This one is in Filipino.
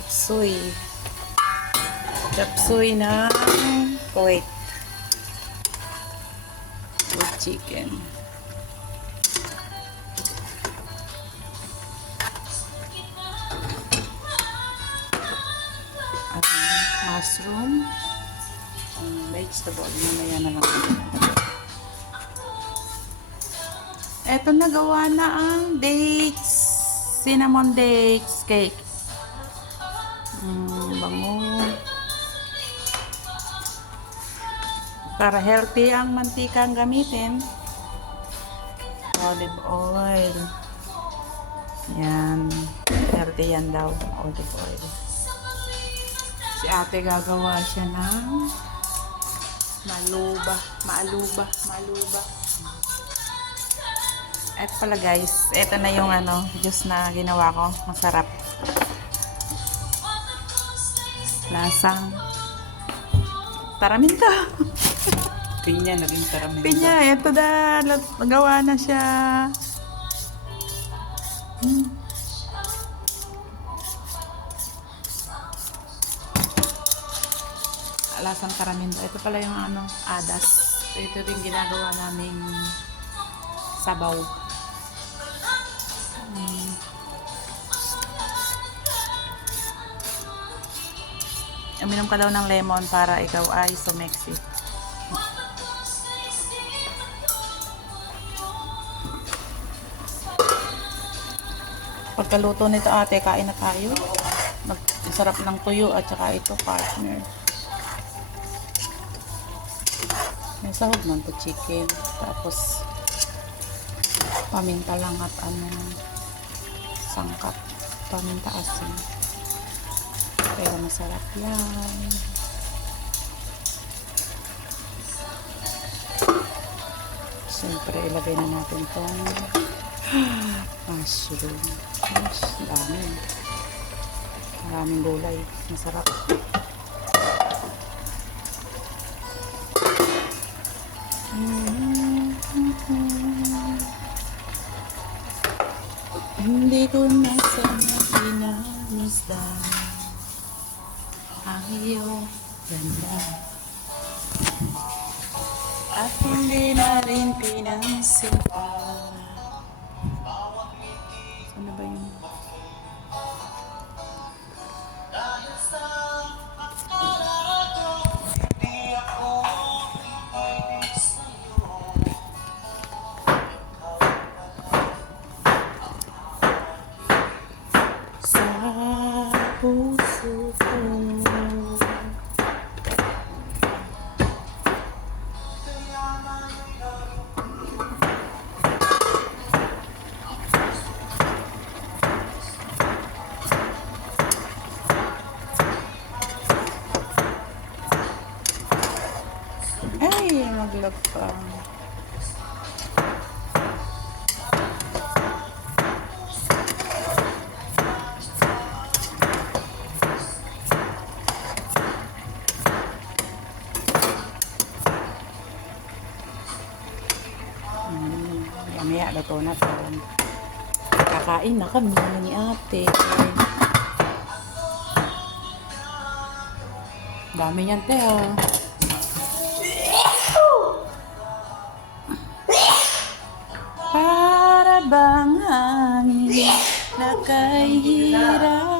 Chapsuy. Chapsuy ng Kuwait. With chicken. At mushroom. Vegetable. Mamaya na lang. Eto, nagawa na ang dates. Cinnamon dates cake. Bango. Para healthy ang mantika ang gamitin. Olive oil. Yan. Healthy yan daw. Olive oil. Si ate gagawa siya ng maluba. Eto pala guys, eto na yung juice na ginawa ko. Masarap. Lasang taraminta. Pinya, naging taraminta. Pinya, eto na. Nagawa na siya. Lasang taraminta. Ito pala yung adas. Ito din ginagawa naming sabaw. Uminom ka daw ng lemon para ikaw ay sumexy. Pagkaluto nito ate, kain na tayo. Masarap ng tuyo at saka ito partner. May sahog man to chicken. Tapos paminta lang at sangkap. Paminta asin. Pero masarap yan. Siyempre, ilagay na natin itong mushroom. Mas dami. Maraming gulay. Masarap. Hindi ko na sana pinamisdan ang iyong ganda at hindi na rin pinansinta. Saan na ba yun? Sa puso ko ay maglag pa. Mamaya luto na to. Kakain na kami ni ate. Dami yan te Para bang hangin na kahirap